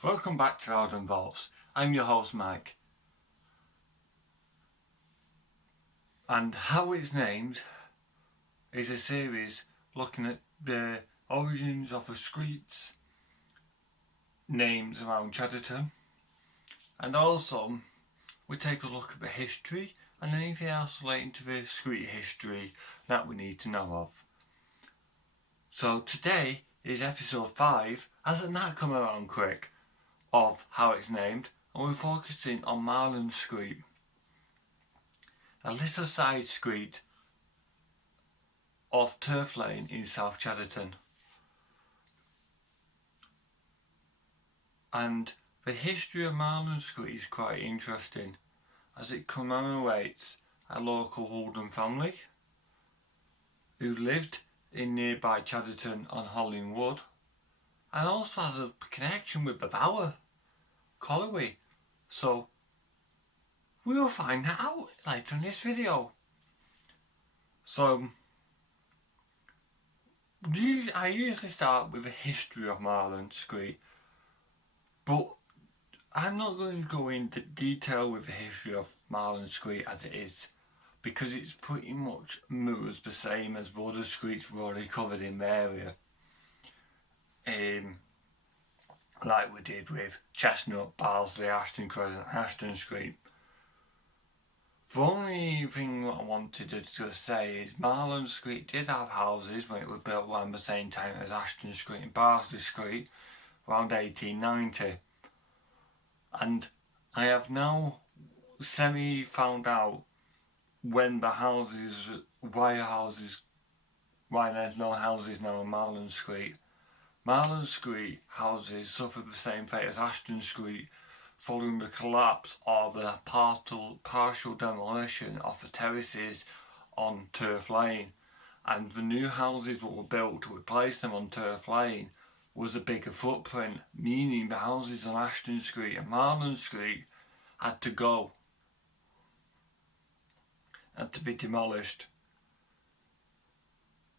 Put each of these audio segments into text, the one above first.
Welcome back to Alden Vaults. I'm your host Mike. And How It's Named is a series looking at the origins of the streets names around Chadderton, and also we take a look at the history and anything else relating to the street history that we need to know of. So today is episode 5, hasn't that come around quick, of How It's Named, and we're focusing on Marland Street, a little side street off Turf Lane in South Chadderton. And the history of Marland Street is quite interesting, as it commemorates a local Holden family who lived in nearby Chadderton on Hollinwood, and also has a connection with the Bower Colliery. So we'll find that out later in this video. So I usually start with the history of Marland Street, but I'm not going to go into detail with the history of Marland Street as it is, because it's pretty much mirrors the same as the other streets we've already covered in the area. Like we did with Chestnut, Barnsley, Ashton Crescent, Ashton Street. The only thing I wanted to say is Marland Street did have houses when it was built around the same time as Ashton Street and Barnsley Street, around 1890. And I have now semi-found out when the houses, why there's no houses now on Marland Street. Marland Street houses suffered the same fate as Ashton Street following the collapse or the partial demolition of the terraces on Turf Lane, and the new houses that were built to replace them on Turf Lane was a bigger footprint, meaning the houses on Ashton Street and Marland Street had to go, had to be demolished.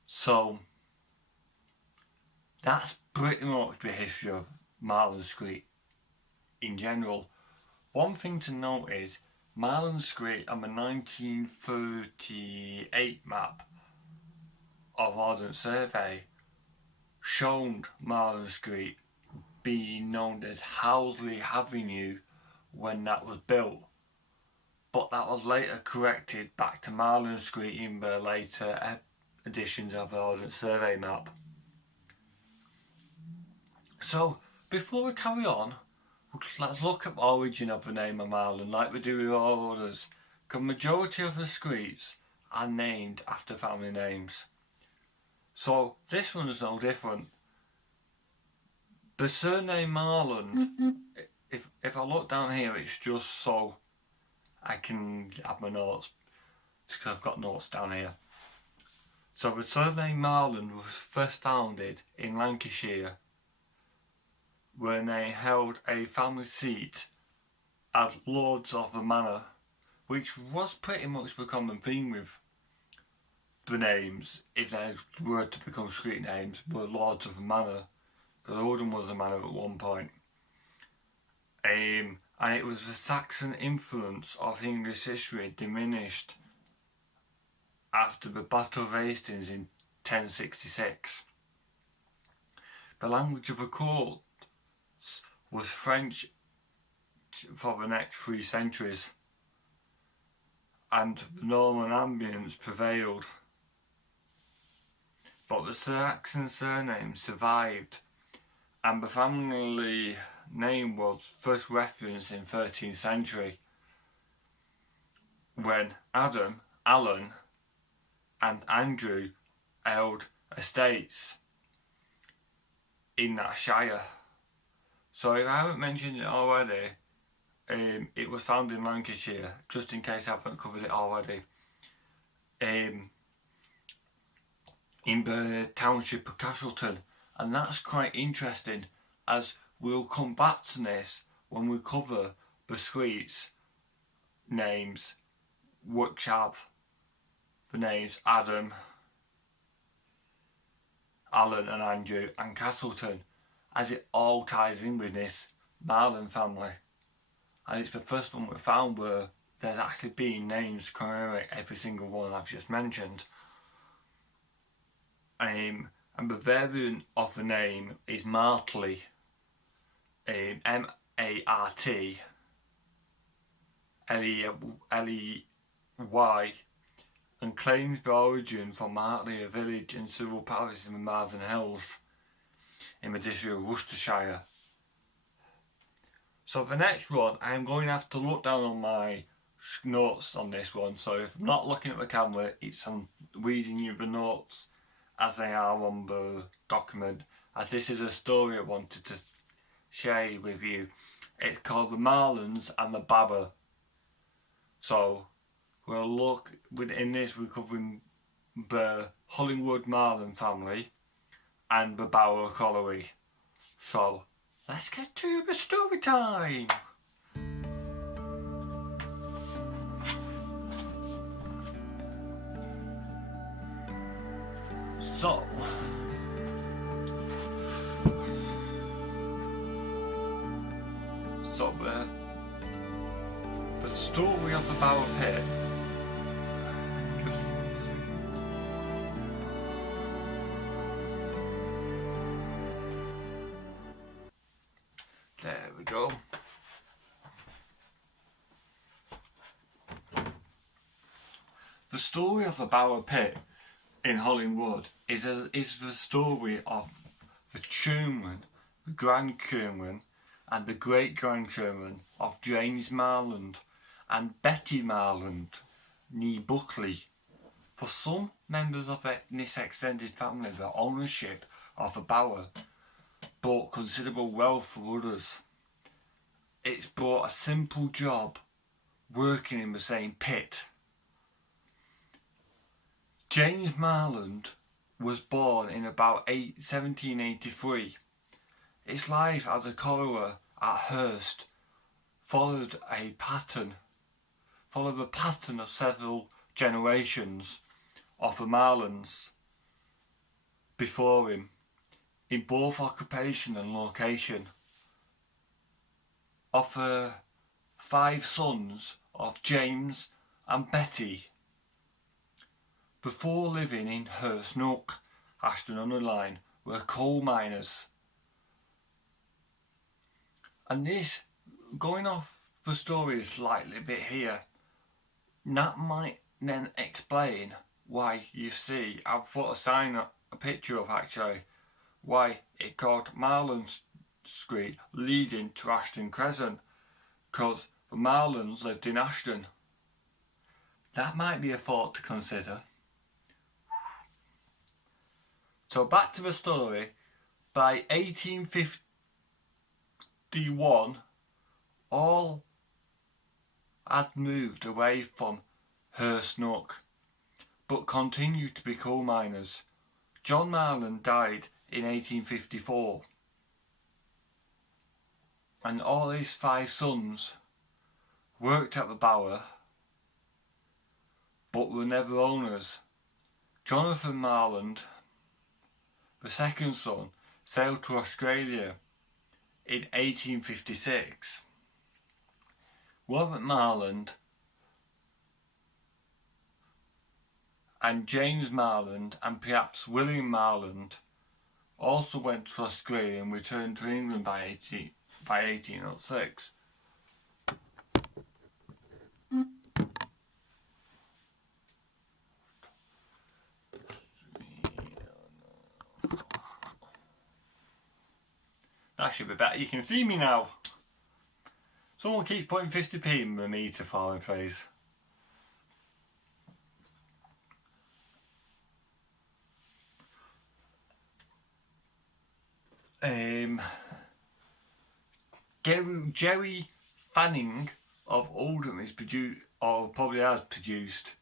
So that's pretty much the history of Marland Street in general. One thing to note is Marland Street on the 1938 map of Ordnance Survey shown Marland Street being known as Housley Avenue when that was built, but that was later corrected back to Marland Street in the later editions of the Ordnance Survey map. So before we carry on, let's look at the origin of the name of Marland like we do with all others, because majority of the streets are named after family names. So this one is no different. The surname Marland, if I look down here, it's just so I can have my notes, because I've got notes down here. So the surname Marland was first founded in Lancashire, when they held a family seat as lords of the manor, which was pretty much the common theme with the names, if they were to become street names, were lords of the manor, because Holden was a manor at one point. And it was the Saxon influence of English history diminished after the Battle of Hastings in 1066. The language of the court was French for the next 3 centuries, and the Norman ambience prevailed. But the Saxon surname survived, and the family name was first referenced in 13th century when Adam, Alan and Andrew held estates in that shire. So if I haven't mentioned it already, it was found in Lancashire, just in case I haven't covered it already, in the township of Castleton. And that's quite interesting, as we'll come back to this when we cover the streets names which have the names Adam, Alan and Andrew and Castleton, as it all ties in with this Marland Family, and it's the first one we found where there's actually been names commemorate every single one I've just mentioned. And the variant of the name is Martley, Martley, and claims the origin from Martley, a village and civil parish in the Marlon Hills in the district of Worcestershire. So the next one, I'm going to have to look down on my notes on this one, so if I'm not looking at the camera, I'm reading you the notes as they are on the document, as this is a story I wanted to share with you. It's called The Marlons and the Bower. So we'll look within this, we're covering the Hollinwood Marland family and the Bower Colliery. So let's get to the story time. So the story of the Bower Pit. There we go. The story of the Bower Pit in Hollinwood is the story of the chairman, the grandchairman and the great-grandchildren of James Marland and Betty Marland, née Buckley. For some members of this extended family, the ownership of the Bower brought considerable wealth for others. It's brought a simple job working in the same pit. James Marland was born in about 1783. His life as a colliery at Hurst followed the pattern of several generations of the Marlands before him, in both occupation and location. Of the 5 sons of James and Betty, before living in Hurst Nook, Ashton-under-Lyne, were coal miners. And this, going off the story slightly a bit here, that might then explain why you see, I've put a picture of actually, why it called Marland Street leading to Ashton Crescent, because the Marlands lived in Ashton. That might be a thought to consider. So back to the story. By 1851, all had moved away from Hurst Nook, but continued to be coal miners. John Marland died in 1854, and all his 5 sons worked at the Bower, but were never owners. Jonathan Marland, the second son, sailed to Australia in 1856. Robert Marland and James Marland and perhaps William Marland also went to Australia and returned to England by 1806. That should be better. You can see me now. Someone keeps putting 50p in the meter for me, please. Jerry Fanning of Oldham is produced, or probably has produced,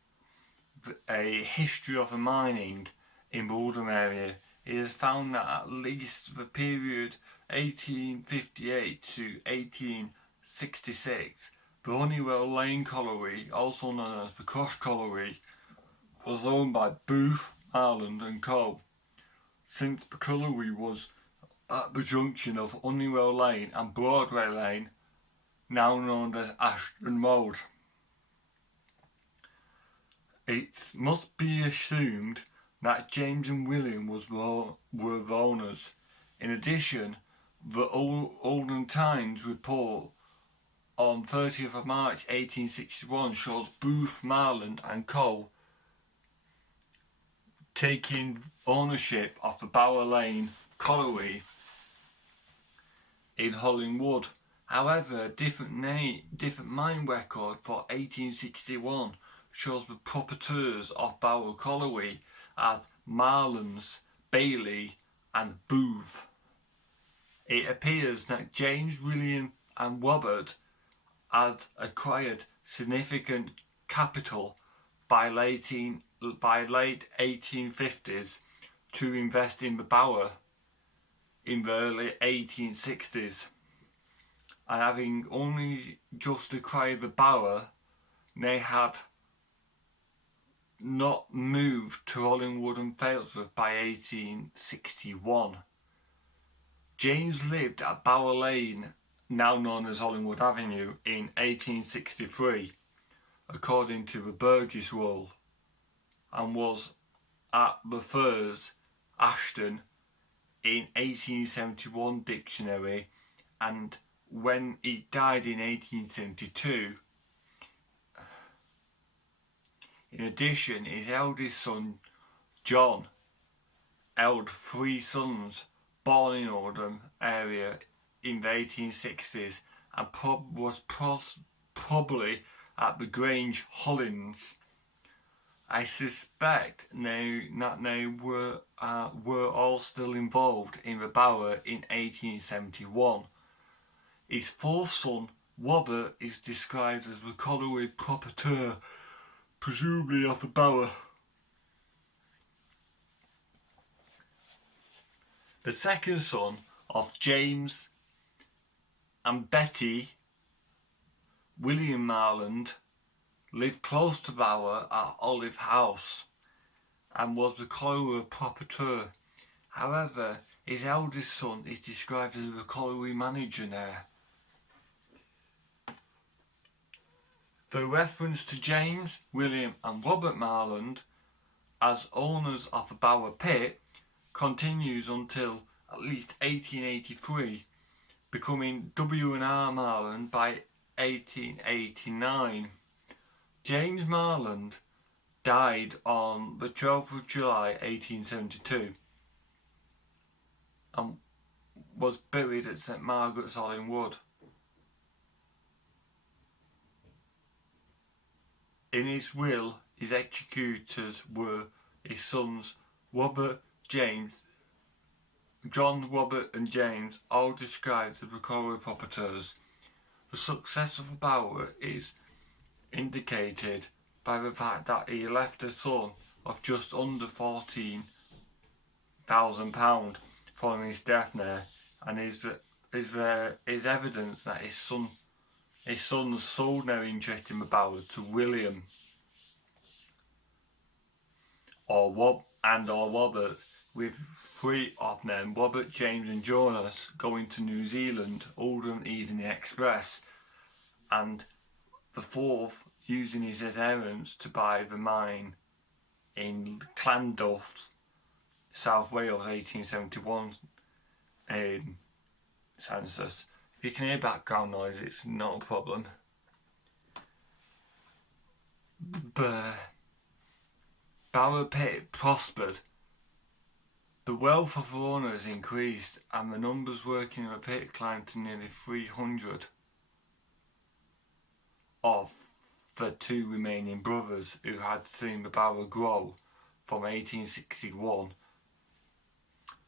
a history of the mining in the Oldham area. He has found that at least the period 1858 to 1866, the Hollinwood Lane Colliery, also known as the Cross Colliery, was owned by Booth, Marland and Co. Since the colliery was at the junction of Hollinwood Lane and Broadway Lane, now known as Ashton Road. It must be assumed that James and William were the owners. In addition, the Olden Times report on 30th of March 1861 shows Booth, Marland and Co. taking ownership of the Bower Lane Colliery in Hollinwood. However, a different mine record for 1861 shows the proprietors of Bower Colliery as Marland's, Bailey and Booth. It appears that James, William and Robert had acquired significant capital by late 1850s to invest in the Bower in the early 1860s, and having only just acquired the Bower, they had not moved to Hollinwood and Failsworth by 1861. James lived at Bower Lane, now known as Hollinwood Avenue, in 1863, according to the Burgess Roll, and was at the Firs, Ashton, in 1871 dictionary, and when he died in 1872. In addition, his eldest son, John, held 3 sons born in Oldham area in the 1860s and was probably at the Grange Hollins. I suspect that they were all still involved in the Bower in 1871. His 4th son, Robert, is described as the colliery proprietor, presumably of the Bower. The 2nd son of James and Betty, William Marland, lived close to Bower at Olive House and was the colliery proprietor. However, his eldest son is described as the colliery manager there. The reference to James, William and Robert Marland as owners of the Bower Pit continues until at least 1883, becoming W&R Marland by 1889. James Marland died on the 12th of July 1872 and was buried at St Margaret's, Hollinwood. In his will, his executors were his sons Robert, James, John, Robert and James, all described as the colliery proprietors. The success of the Bower is indicated by the fact that he left a son of just under £14,000 following his death there, and is evidence that his sons sold their interest in the Bower to William or Robert, with 3 of them, Robert, James and Jonas, going to New Zealand, Oldham Evening Express, and the 4th using his adherents to buy the mine in Llandaff, South Wales, 1871 census. If you can hear background noise, it's not a problem. The Bower Pit prospered. The wealth of owners increased and the numbers working in the pit climbed to nearly 300 of the 2 remaining brothers who had seen the Bower grow from 1861.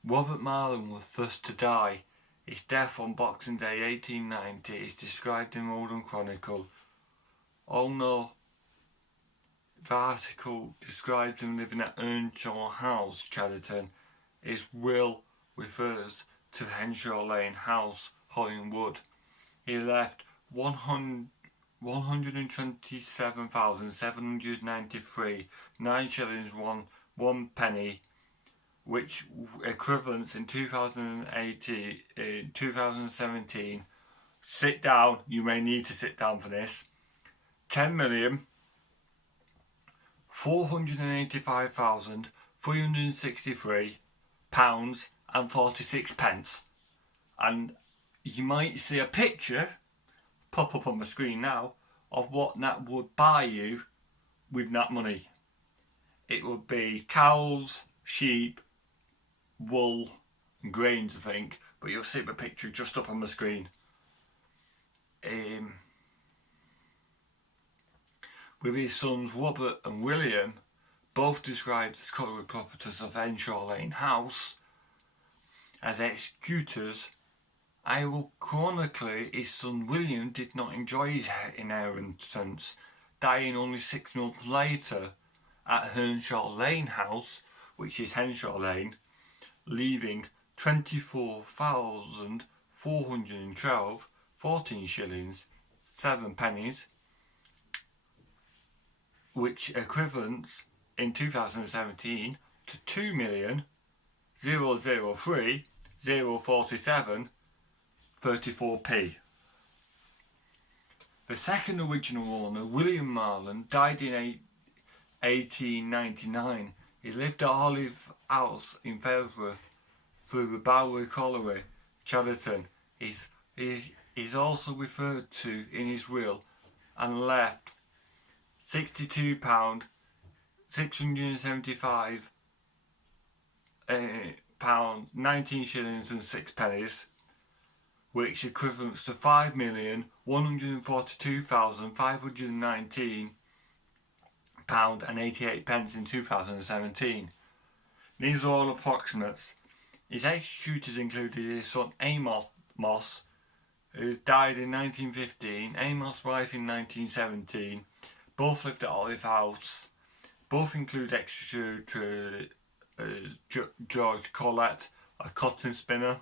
Robert Marlon was first to die. His death on Boxing Day 1890 is described in the Oldham Chronicle. Although the article describes him living at Henshaw House, Chadderton, his will refers to Henshaw Lane House, Hollinwood. He left £127,793, 9 shillings, 1 penny, which equivalents in 2017, sit down, you may need to sit down for this, £10,485,363.46. And you might see a picture pop up on the screen now of what that would buy you with that money. It would be cows, sheep, wool and grains, I think, but you'll see the picture just up on the screen. With his sons Robert and William, both described as current proprietors of Henshaw Lane House, as executors. Ironically, his son William did not enjoy his inheritance, dying only 6 months later at Henshaw Lane House, which is Henshaw Lane, leaving 24,412 14 shillings 7 pennies, which equivalents in 2017 to 2,003,047 34p. The second original owner, William Marlon, died in 1899. He lived at Olive House in Failsworth through the Bower Colliery, Chadderton. He's also referred to in his will and left £62, £675, £19 shillings and 6 pennies, which equivalents to £5,142,519 and 88 pence in 2017. These are all approximates. His executors included his son Amos Moss, who died in 1915, Amos' wife in 1917. Both lived at Olive House. Both include executor George Collett, a cotton spinner.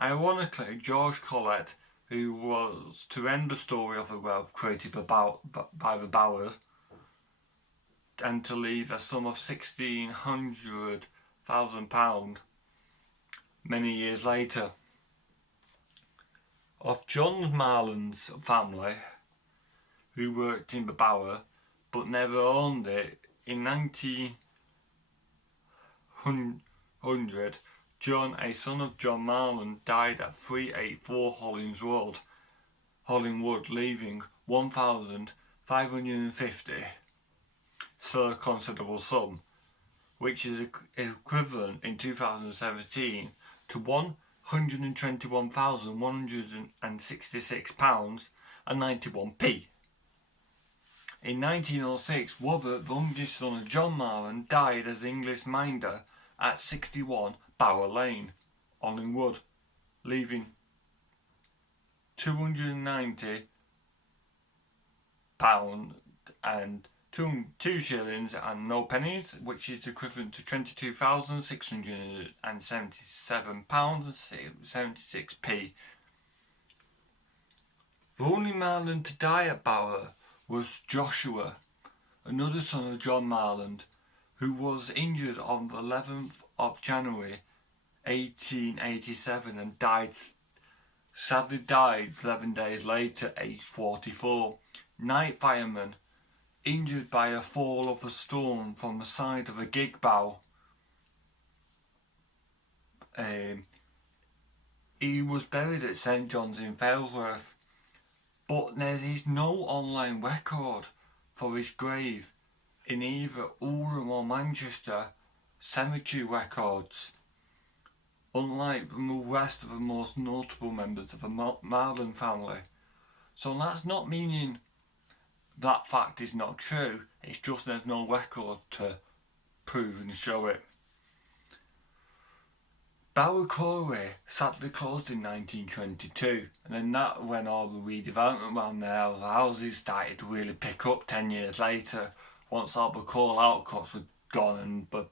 Ironically, George Collett, who was to end the story of the wealth created by the Bowers, and to leave a sum of £1,600,000 many years later. Of John Marland's family, who worked in the Bower but never owned it, in 1900, John, a son of John Marland, died at 384 Hollins Road, Hollinwood, leaving 1,550, still a considerable sum, which is equivalent in 2017 to £121,166 and 91p. In 1906, Robert, the youngest son of John Marland, died as English minder at 61 Bower Lane, Hollinwood, leaving £290 and 2 shillings and no pennies, which is equivalent to £22,677 and 76p. The only Marland to die at Bower was Joshua, another son of John Marland, who was injured on the 11th of January 1887 and sadly died 11 days later, aged 44. Night fireman, injured by a fall of a stone from the side of a gig bow. He was buried at St John's in Failsworth, but there is no online record for his grave in either Oldham or Manchester cemetery records, unlike the rest of the most notable members of the Marland family. So that's not meaning that fact is not true, it's just there's no record to prove and show it. Bower Colliery sadly closed in 1922, and then that when all the redevelopment around there, the houses started to really pick up 10 years later, once all the coal outcuts were gone and the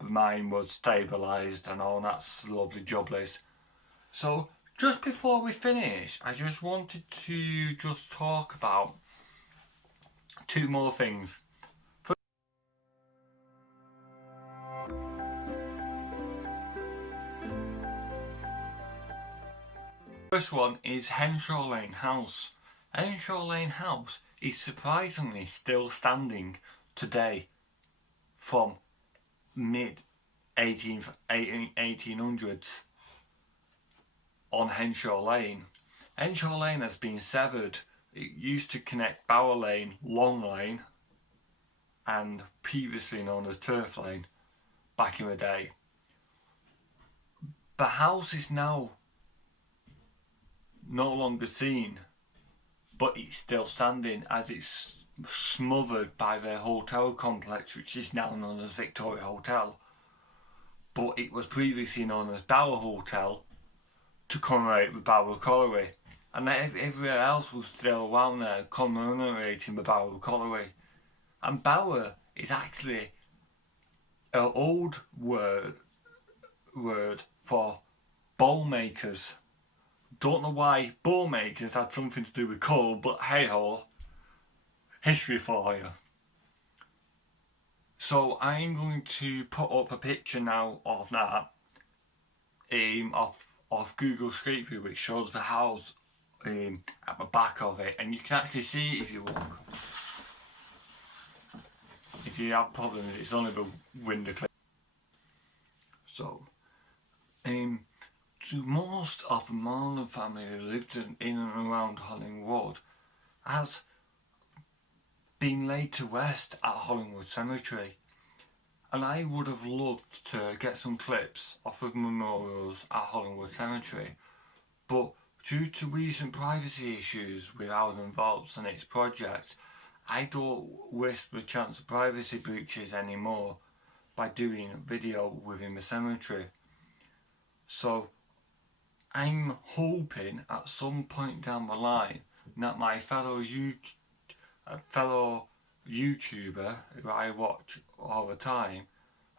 mine was stabilised and all that's lovely jobblies. So just before we finish, I just wanted to just talk about 2 more things. First one is Henshaw Lane House. Henshaw Lane House is surprisingly still standing today from mid 1800s on Henshaw Lane. Henshaw Lane has been severed. It used to connect Bower Lane, Long Lane, and previously known as Turf Lane back in the day. The house is now no longer seen, but it's still standing as it's smothered by their hotel complex, which is now known as Victoria Hotel, but it was previously known as Bower Hotel to commemorate the Bower Colliery, and everywhere else was still around there commemorating the Bower Colliery. And Bower is actually an old word for bowl makers. Don't know why bowl makers had something to do with coal, but hey ho, history for you. So I'm going to put up a picture now of that, of Google Street View, which shows the house at the back of it, and you can actually see it if you look. If you have problems, it's only the window clip. So, to most of the Marland family who lived in and around Hollinwood has been laid to rest at Hollinwood Cemetery, and I would have loved to get some clips of the memorials at Hollinwood Cemetery, but due to recent privacy issues with Marlon Vaults and its project, I don't risk the chance of privacy breaches anymore by doing video within the cemetery. So I'm hoping at some point down the line that my fellow YouTuber who I watch all the time,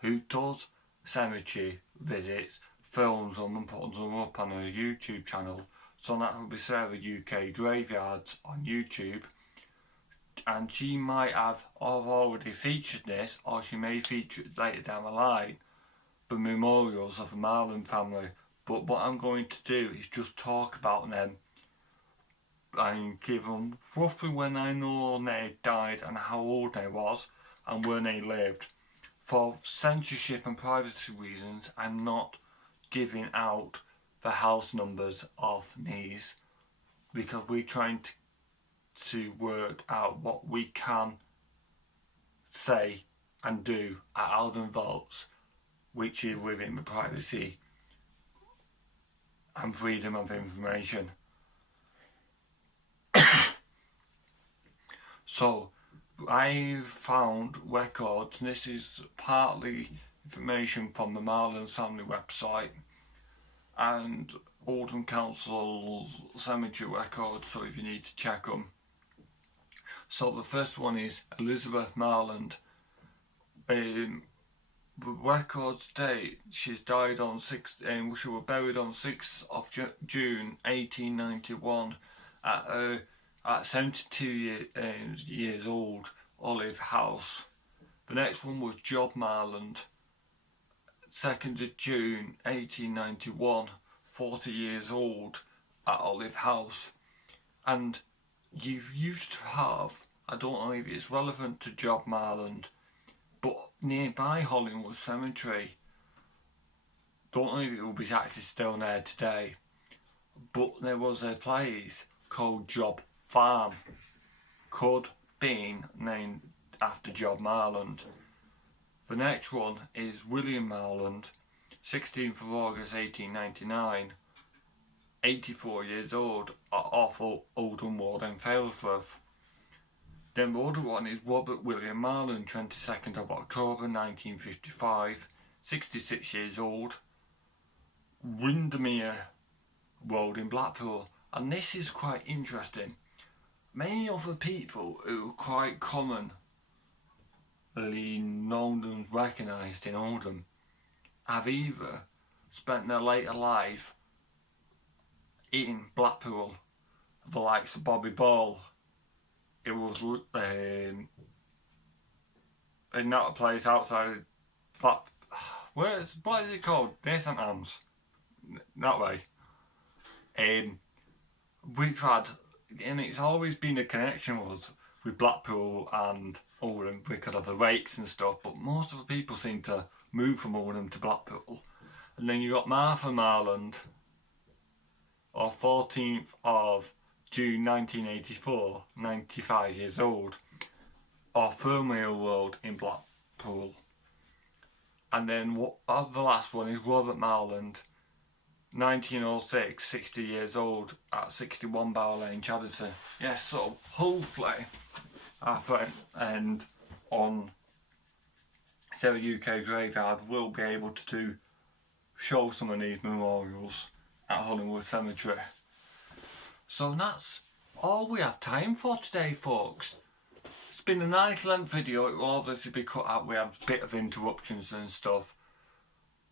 who does cemetery visits, films them and puts them up on her YouTube channel, so that will be Sarah UK Graveyards on YouTube, and she might have already featured this, or she may feature it later down the line, the memorials of the Marland family. But what I'm going to do is just talk about them and give them roughly when I know they died and how old they was and where they lived. For censorship and privacy reasons, I'm not giving out the house numbers of these, because we're trying to work out what we can say and do at Marlon Vaults, which is within the privacy and freedom of information. So I found records, and this is partly information from the Marland Family website and Oldham Council's cemetery records, so if you need to check them. So the first one is Elizabeth Marland. The records date, she's died on she was buried on 6th of June 1891 at 72 years old, Olive House. The next one was Job Marland, 2nd of June 1891, 40 years old, at Olive House. And you used to have, I don't know if it's relevant to Job Marland, but nearby Hollinwood Cemetery, don't know if it will be actually still there today, but there was a place called Job Farm, could be named after Job Marland. The next one is William Marland, 16th of August 1899, 84 years old, off Oldham Ward in Failsworth. Then the other one is Robert William Marland, 22nd of October 1955, 66 years old, Windermere Road in Blackpool. And this is quite interesting. Many other people who are quite commonly known and recognised in Oldham have either spent their later life in Blackpool, the likes of Bobby Ball. It was not a place outside what is it called? Near St Anne's, that way. we've had, and it's always been a connection with Blackpool and Oldham because of the rakes and stuff, but most of the people seem to move from Oldham to Blackpool. And then you got Martha Marland, on 14th of June 1984, 95 years old, off Fermill Road in Blackpool. And then the last one is Robert Marland, 1906, 60 years old, at 61 Bower Lane, Chadderton. Yes, so hopefully our friend on Sarah UK Graveyard will be able to show some of these memorials at Hollinwood Cemetery. So that's all we have time for today, folks. It's been a nice length video. It will obviously be cut out. We have a bit of interruptions and stuff.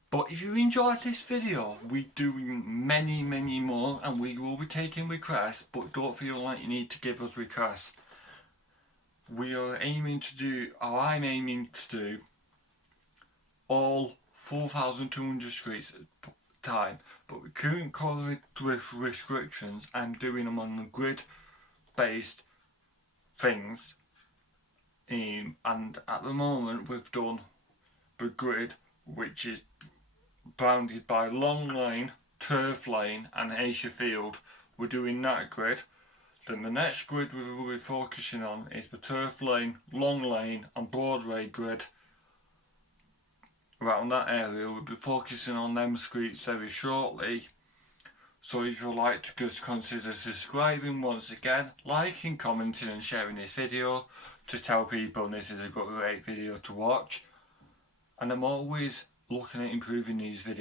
But if you enjoyed this video, we're doing many more, and we will be taking requests, but don't feel like you need to give us requests. We are aiming to do, or I'm aiming to do, all 4,200 streets at a time, but we couldn't cover it with restrictions. I'm doing them on the grid based things, and at the moment we've done the grid, which is bounded by Long Lane, Turf Lane and Henshaw Field. We're doing that grid. Then the next grid we will be focusing on is the Turf Lane, Long Lane and Broadway grid. Around that area we'll be focusing on them streets very shortly. So if you'd like to just consider subscribing once again, liking, commenting and sharing this video to tell people this is a great video to watch. And I'm always looking at improving these videos.